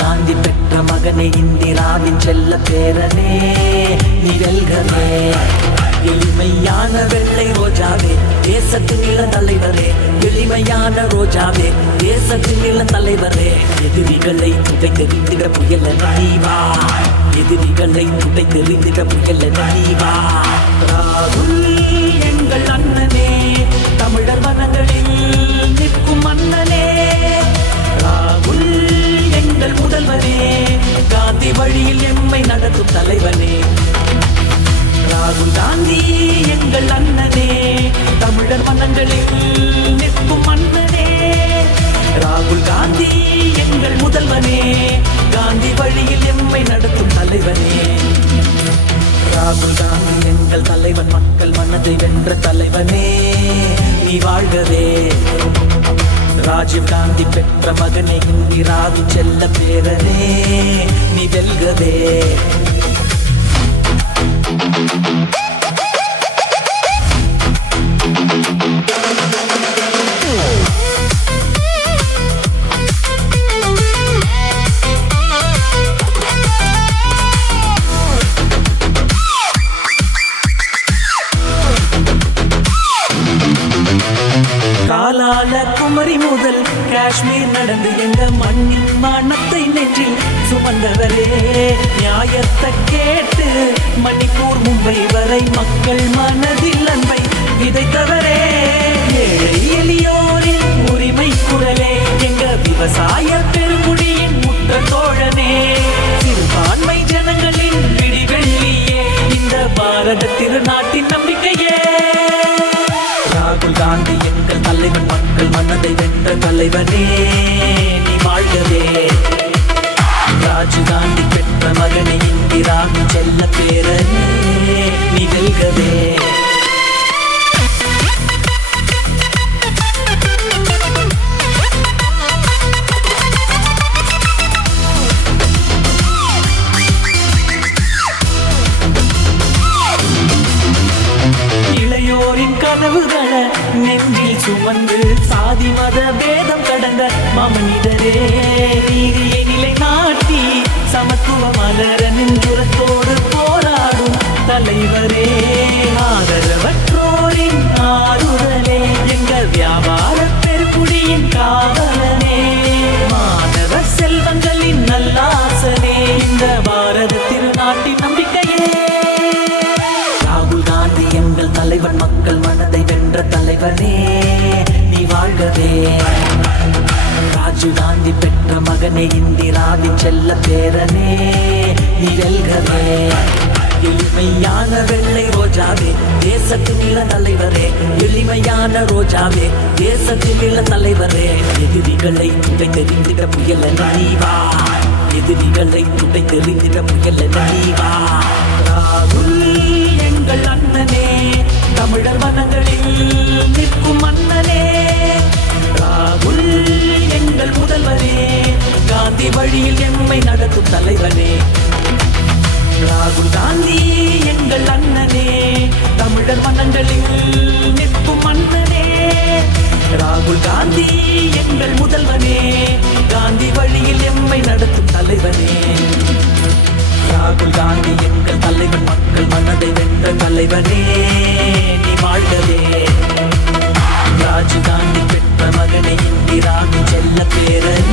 காந்தி பெற்ற மகனே, இந்திராவின் செல்ல பேரனே, நீ வெல்கவே. எளிமையான வெள்ளை ரோஜாவே, தேசத்தின் இள தலைவரே, எளிமையான ரோஜாவே, தேசத்தின் இள தலைவரே. எதிரிகளை துடை தெரிந்திட புயல நீவா, எதிரிகளை துடை தெரிந்திட புயல நீவா. ராகுல் எங்கள் அண்ணனே, தமிழர் மனங்களில் நிற்கும் அண்ணனே. ராகுல் எங்கள் முதல்வனே, காந்தி வழியில் எம்மை நடத்தும் தலைவனே. ராகுல் காந்தி எங்கள் அண்ணனே, தமிழர் மனங்களில் நிற்கும் அண்ணனே. ராகுல் காந்தி எங்கள் முதல்வனே, காந்தி வழியில் எம்மை நடத்தும் தலைவனே. ராகுல் காந்தி எங்கள் தலைவன், மக்கள் மனதை வென்ற தலைவனே, நீ வாழ்கவே. ராஜீவ் காந்தி பெற்ற மகனே, இந்திராவின் செல்ல பேரனே, நீ வெல்கவே. காலால குமரி முதல் காஷ்மீர் நடந்து எங்க மண்ணின் மனத்தை நெற்றில் சுமந்தவரே. நியாயத்தை கேட்டு மணிப்பூர் மும்பை வரை மக்கள் மனதில் அன்பை விதைத்தவரே. ஏழை எளியோரின் உரிமை குரலே, எங்க விவசாய பெருங்குடியின் முற்ற தோழனே. சிறுபான்மை ஜனங்களின் விடிவெள்ளியே, இந்த பாரத திருநாட்டின் நம்பிக்கையே. ராகுல் காந்தி எங்கள் தலைவன், மக்கள் மனதை வென்ற தலைவனே, நீ வாழ்கவே. ராஜீவ் காந்தி பெற்ற மகனை, இந்திராவின் செல்ல பேரனே, நீ வெல்கவே. இளையோரின் கனவுகளை நெஞ்சில் சுமந்து சாதி மத பேதம் கடந்த மாமனிதரே. நீதியை நிலை நாட்டி சமத்துவ மலர நெஞ்சுரத்தோடு போராடும் தலைவரே. ஆதரவற்றோரின் ஆறுதலே, எங்கள் வியாபார பெருங்குடியின் காவலனே. மாணவ செல்வங்களின் நல்லாசனே, இந்த பாரத திருநாட்டின் நம்பிக்கையே. ராகுல் காந்தி எங்கள் தலைவன், மக்கள் மனதை வென்ற தலைவனே, நீ வாழ்கவே. ராஜீவ் காந்தி பெற்ற மகனே, இந்திராவின் செல்ல பேரனே, நீ வெல்கவே. எளிமையான வெள்ளை ரோஜாவே, தேசத்தின் இள தலைவரே, எளிமையான ரோஜாவே, தேசத்தின் இள தலைவரே. எதிரிகளை துடை தெரிந்திட புயல நீவா, எதிரிகளை துடை தெரிந்திட புயல நீவா. ராகுல் எங்கள் அண்ணனே, தமிழர் மனங்களில் நிற்கும் அண்ணனே. ராகுல் எங்கள் முதல்வனே, காந்தி வழியில் எம்மை நடத்தும் தலைவனே. ராகுல் காந்தி எங்கள் அண்ணனே, தமிழர் மனங்களில் நிற்கும் அண்ணனே. ராகுல் காந்தி எங்கள் முதல்வனே, காந்தி வழியில் எம்மை நடத்தும் தலைவனே. ராகுல் காந்தி எங்கள் தலைவன், மக்கள் மனதை வென்ற தலைவனே, நீ வாழ்கவே. ராஜீவ் காந்தி பெற்ற மகனை, இந்திராவின் செல்ல பேரனே,